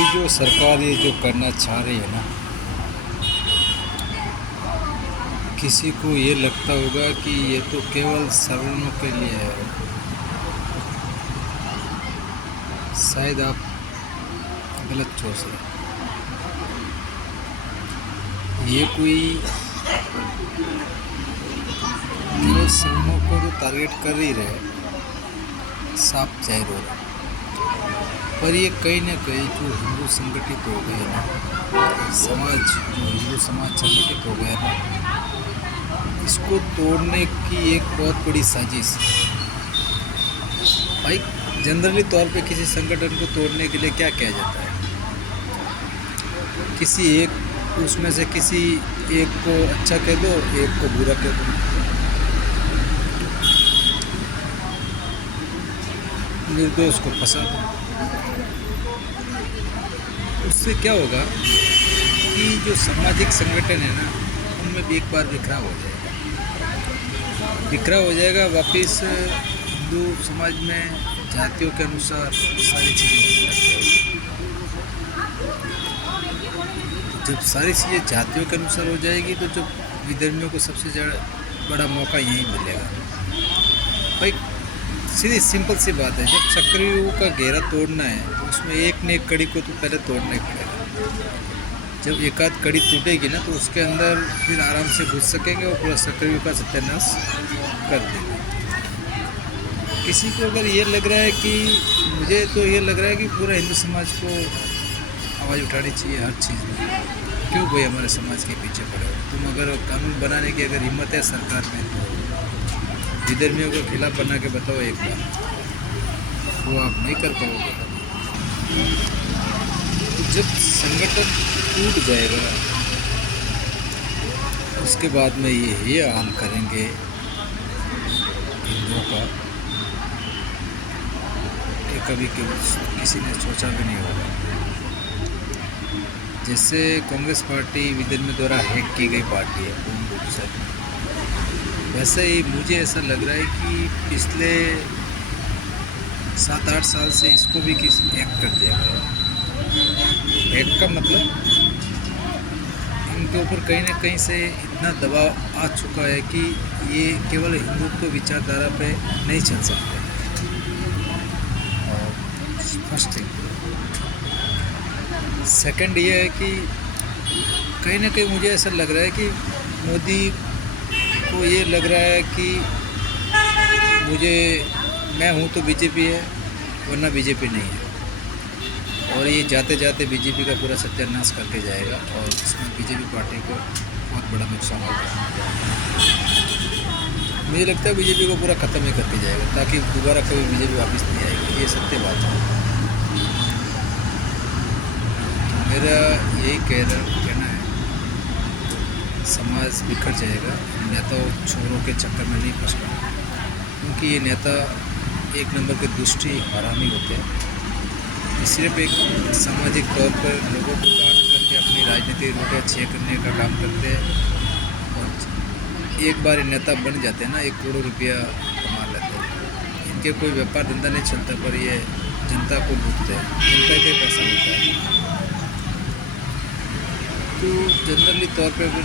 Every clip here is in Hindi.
अभी जो सरकार ये जो करना चाह रही है ना, किसी को ये लगता होगा कि ये तो केवल सवर्णों के लिए है। शायद आप गलत सोच रहे हैं। ये कोई केवल सवर्णों को तो टारगेट कर ही रहे, साफ जाहिर हो रहा है। पर ये कहीं ना कहीं जो हिंदू संगठित हो गए ना, समाज जो हिंदू समाज संगठित हो गया ना, इसको तोड़ने की एक बहुत बड़ी साजिश भाई। जनरली तौर पे किसी संगठन को तोड़ने के लिए क्या किया जाता है, किसी एक उसमें से किसी एक को अच्छा कह दो, एक को बुरा कह दो, निर्दोष को फंसा दो। उससे क्या होगा कि जो सामाजिक संगठन है ना, उनमें भी एक बार बिखराव हो जाएगा। वापस हिंदू समाज में जातियों के अनुसार सारी चीज़ें होने लग जाएगी। जब सारी चीज़ें जातियों के अनुसार हो जाएगी तो जो विधर्मियों को सबसे ज़्यादा बड़ा मौका यहीं मिलेगा भाई। सीधी सिंपल सी बात है, जब चक्रव्यूह का घेरा तोड़ना है तो उसमें एक न एक कड़ी को तो पहले तोड़ना ही पड़ेगा। जब एक आध कड़ी टूटेगी ना तो उसके अंदर फिर आराम से घुस सकेंगे और पूरा चक्रव्यूह का सत्यानाश कर देंगे। किसी को अगर ये लग रहा है कि मुझे तो ये लग रहा है कि पूरा हिंदू समाज को आवाज़ उठानी चाहिए हर चीज़ में, क्यों भाई हमारे समाज के पीछे पड़े हो तुम। अगर कानून बनाने की अगर हिम्मत है सरकार में तो विधर्मियों के खिलाफ बना के बताओ एक बार, वो आप नहीं कर पाओगे। तो जब संगठन टूट जाएगा उसके बाद में ये हाल करेंगे हिंदुओं का कि कभी किसी ने सोचा भी नहीं होगा। जैसे कांग्रेस पार्टी विधर्मियों द्वारा हैक की गई पार्टी है पूर्ण रूप से, वैसे ही मुझे ऐसा लग रहा है कि पिछले 7-8 साल से इसको भी हैक कर दिया गया। हैक का मतलब इनके ऊपर कहीं ना कहीं से इतना दबाव आ चुका है कि ये केवल हिंदुत्व विचारधारा पे नहीं चल सकते। और फर्स्ट थिंग, सेकंड ये है कि कहीं ना कहीं मुझे ऐसा लग रहा है कि मोदी को ये लग रहा है कि मैं हूँ तो बीजेपी है, वरना बीजेपी नहीं है। और ये जाते जाते बीजेपी का पूरा सत्यानाश करके जाएगा और इसमें बीजेपी पार्टी को बहुत बड़ा नुकसान होगा। मुझे लगता है बीजेपी को पूरा ख़त्म ही करके जाएगा ताकि दोबारा कभी बीजेपी वापस नहीं आएगी। ये सत्य बात है। मेरा यही कहना है, समाज बिखर जाएगा, नेताओं छोरों के चक्कर में नहीं फंसना, क्योंकि ये नेता एक नंबर के दुष्टी हरामी होते हैं। सिर्फ एक सामाजिक तौर पर लोगों को बांट करके अपनी राजनीतिक रोटियां छः करने का काम करते हैं। और एक बार नेता बन जाते हैं ना, 1 करोड़ रुपया कमा लेते हैं। इनके कोई व्यापार धंधा नहीं चलता, पर ये जनता को लूटते हैं, जनता के पैसा होता है। तो जनरली तौर पर अगर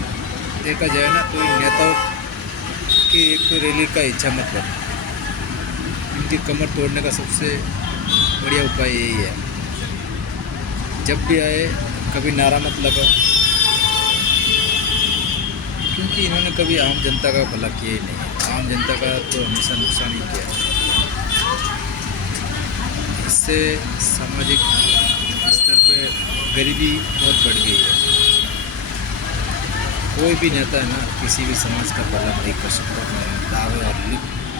देखा जाए ना तो नेताओं की एक तो रैली का इच्छा मत बनो। इनकी कमर तोड़ने का सबसे बढ़िया उपाय यही है, जब भी आए कभी नारा मत लगाओ, क्योंकि इन्होंने कभी आम जनता का भला किया ही नहीं। आम जनता का तो हमेशा नुकसान ही किया। इससे सामाजिक स्तर पे गरीबी बहुत बढ़ गई है। कोई भी नेता है ना, किसी भी समाज का भला नहीं कर सकता। मैं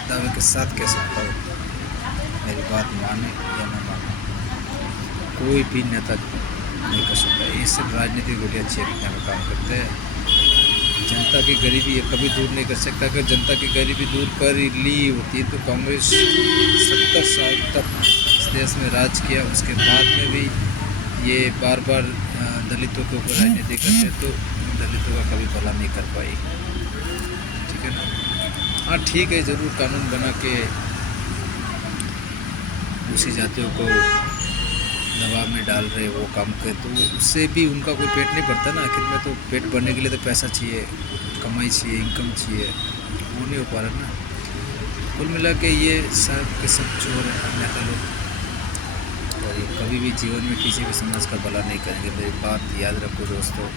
दावे के साथ कह सकता हूँ, मेरी बात माने या न माने, कोई भी नेता नहीं कर सकता। ये सिर्फ राजनीतिक रोटियां छेड़ने का काम करते हैं। जनता की गरीबी ये कभी दूर नहीं कर सकता। अगर जनता की गरीबी दूर कर ली होती तो कांग्रेस 70 साल तक इस देश में राज किया, उसके बाद में भी ये बार बार दलितों के ऊपर राजनीति करते तो दलितों का कभी भला नहीं कर पाई। ठीक है ना? हाँ ठीक है, ज़रूर कानून बना के दूसरी जातियों को दबाव में डाल रहे वो काम के, तो उससे भी उनका कोई पेट नहीं भरता ना। आखिर में तो पेट भरने के लिए तो पैसा चाहिए, कमाई चाहिए, इनकम चाहिए, वो नहीं हो पा रहा ना। कुल मिला के ये सब के सब चोर हैं नेता लोग, और ये कभी भी जीवन में किसी भी समाज का भला नहीं करेंगे। मेरी बात याद रखो दोस्तों,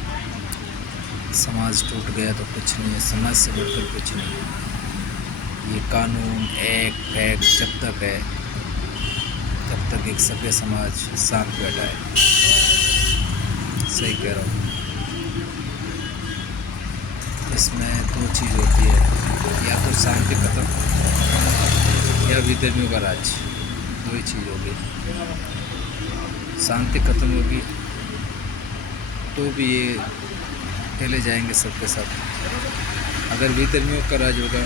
समाज टूट गया तो कुछ नहीं है, समाज से बढ़कर कुछ नहीं है। ये कानून एक्ट जब तक है तब तक एक सभ्य समाज शांत बैठा है। सही कह रहा हूँ। इसमें दो चीज़ होती है, या तो शांति खत्म या विधर्मियों का राज, दो ही चीज़ होगी। शांति खत्म होगी तो भी ये फैले जाएंगे सबके सब, अगर विधर्मियों का राज होगा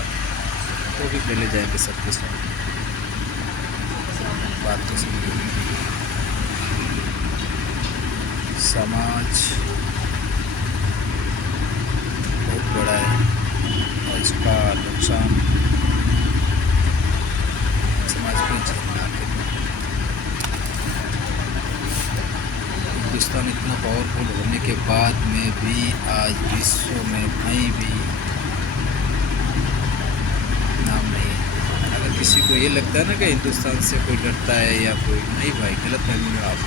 तो भी फैले जाएंगे सबके सब। बात तो समझिए, समाज बहुत बड़ा है और इसका नुकसान समाज को झेलना है। हिंदुस्तान इतना पावरफुल होने के बाद में भी आज विश्व में कहीं भी नाम नहीं है। अगर किसी को ये लगता है ना कि हिंदुस्तान से कोई डरता है या कोई, नहीं भाई, गलत फहमी में आप।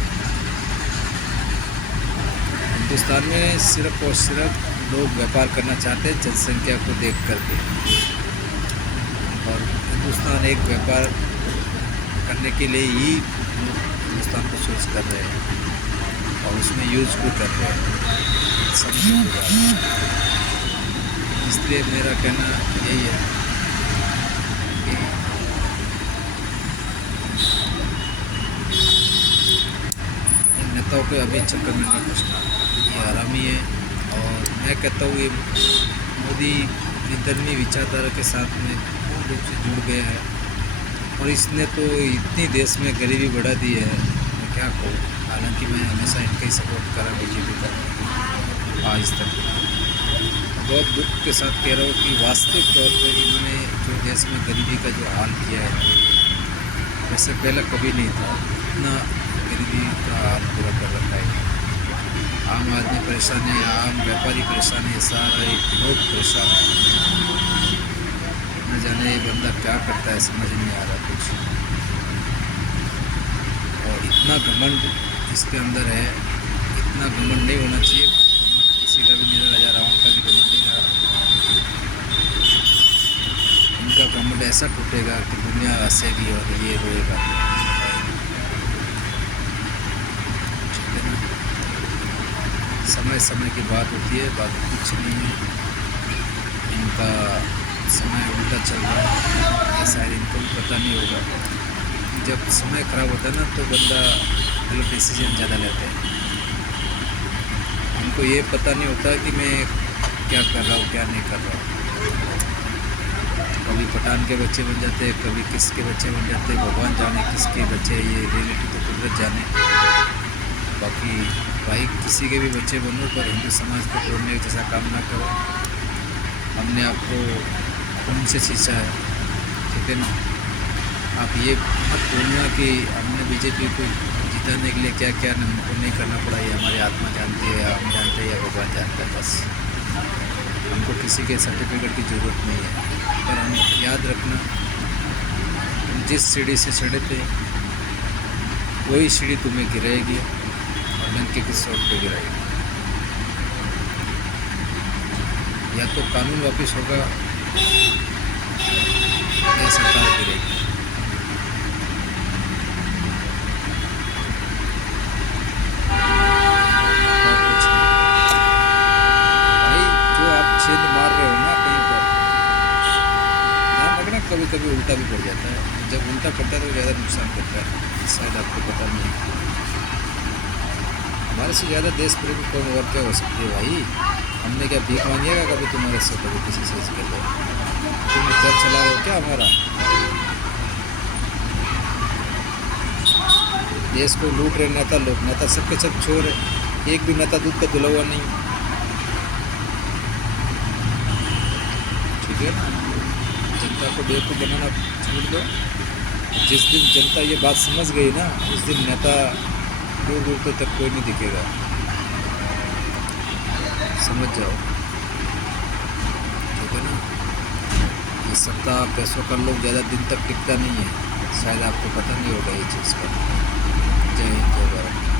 हिंदुस्तान में सिर्फ और सिर्फ लोग व्यापार करना चाहते हैं जनसंख्या को देख करके, और हिंदुस्तान एक व्यापार करने के लिए ही हिंदुस्तान को चूज कर रहे हैं और उसमें यूज भी कर रहे हैं, समझे पूरा। इसलिए मेरा कहना यही है कि इन नेताओं के अभी चक्कर में का कुछ ना, ये आरामी है। और मैं कहता हूँ ये मोदी विधर्मी विचारधारा के साथ में पूर्ण रूप से जुड़ गया है, और इसने तो इतनी देश में गरीबी बढ़ा दी है, मैं क्या कहूँ। हालांकि मैं हमेशा इनका ही सपोर्ट करा बीजेपी का आज तक। बहुत दुख के साथ कह रहा हूँ कि वास्तविक तौर पर इन्होंने जो देश में गरीबी का जो हाल किया है, वैसे पहले कभी नहीं था। इतना गरीबी का हाल पूरा कर रखा है। आम आदमी परेशान है, आम व्यापारी परेशान है, सारा एक लोग परेशान है। न जाने ये बंदा क्या करता है, समझ नहीं आ रहा कुछ। और इतना घमंड इसके अंदर है, इतना घमंड नहीं होना चाहिए। घमंड किसी का भी नहीं रहा, राजा रावण का भी घमंड नहीं रहा। इनका घमंड ऐसा टूटेगा कि दुनिया हंसेगी और ये रोएगा। समय समय की बात होती है, बात कुछ नहीं है। इनका समय उल्टा चल रहा है, ये शायद इनको भी पता नहीं होगा। जब समय ख़राब होता है ना तो बंदा गलत डिसीजन ज़्यादा लेते हैं। उनको ये पता नहीं होता कि मैं क्या कर रहा हूँ, क्या नहीं कर रहा हूँ। कभी पठान के बच्चे बन जाते हैं, कभी किसके बच्चे बन जाते हैं, भगवान जाने किसके बच्चे, ये रियलिटी तो कुदरत जाने। बाकी भाई किसी के भी बच्चे बनो, पर हिंदू समाज को तोड़ने जैसा काम ना करो। हमने आपको खून से सींचा है, ठीक है ना। आप ये मत भूलना कि हमने बीजेपी को जिताने के लिए क्या क्या हमको नहीं करना पड़ा, ये हमारी आत्मा जानती है, हम जानते हैं या भगवान जानता है। बस हमको किसी के सर्टिफिकेट की ज़रूरत नहीं है। पर हम याद रखना, हम जिस सीढ़ी से चढ़े थे वही सीढ़ी तुम्हें गिराएगी और डंके की चोट पे गिराएगी। या तो कानून वापस होगा या सरकार गिरेगी। कभी कभी उल्टा भी पड़ जाता है, जब उल्टा पड़ता है तो ज़्यादा नुकसान करता है, शायद आपको पता नहीं। हमारे से ज़्यादा देश प्रेमी कौन और क्या हो सकती है भाई। हमने क्या भीख मांगिएगा कभी तुम्हारे से, कभी किसी चीज़ के लिए। तुम घर चला रहे हो क्या हमारा? देश को लूट रहे नेता लोग, नेता सबके सब छोर है, एक भी नेता दूध का धुला हुआ नहीं, ठीक है ना। जनता को बेवकूफ़ बनाना छोड़ दो। जिस दिन जनता ये बात समझ गई ना, उस दिन नेता दूर दूर तक कोई नहीं दिखेगा। समझ जाओ, ठीक है ना। ये सत्ता पैसों का लोग ज़्यादा दिन तक टिकता नहीं है, शायद आपको पता नहीं होगा ये चीज़ का। जय हिंद, जय भारत।